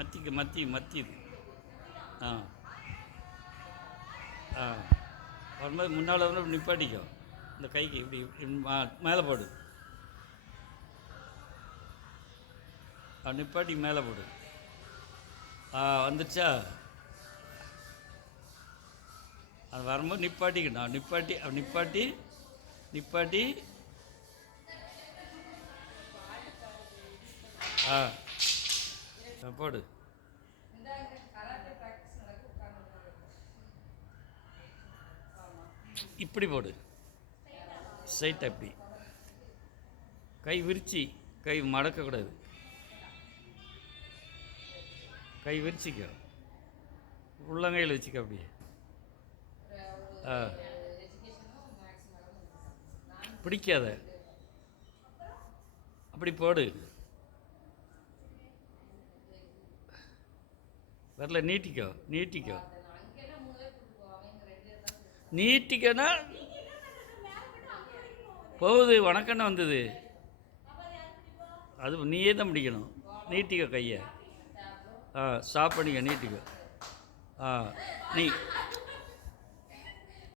மத்தி இது. ஆ ஆ வரும்போது முன்னால் வந்து நிப்பாட்டிக்கோ. இந்த கைக்கு இப்படி மேலே போடு. நிப்பாட்டி மேலே போடு. வந்துடுச்சா? அது வரும்போது நிப்பாட்டிக்கணும். நிப்பாட்டி நிப்பாட்டி போடு. இப்படி போடு. ஸ்ட்ரைட்டாக இப்படி கை விரிச்சு, கை மடக்கக்கூடாது. கை விரிச்சிக்க, உள்ளங்கையில் வச்சுக்க அப்படியே. பிடிக்காத, அப்படி போடு. வரல, நீட்டிக்கோ. நீட்டிக்கனா போகுது. வணக்கண்ண வந்தது. அது நீயே தான் பிடிக்கணும். நீட்டிக்கோ கையை. ஸ்டாப் பண்ணிக்க. நீட்டிக்கோ. நீ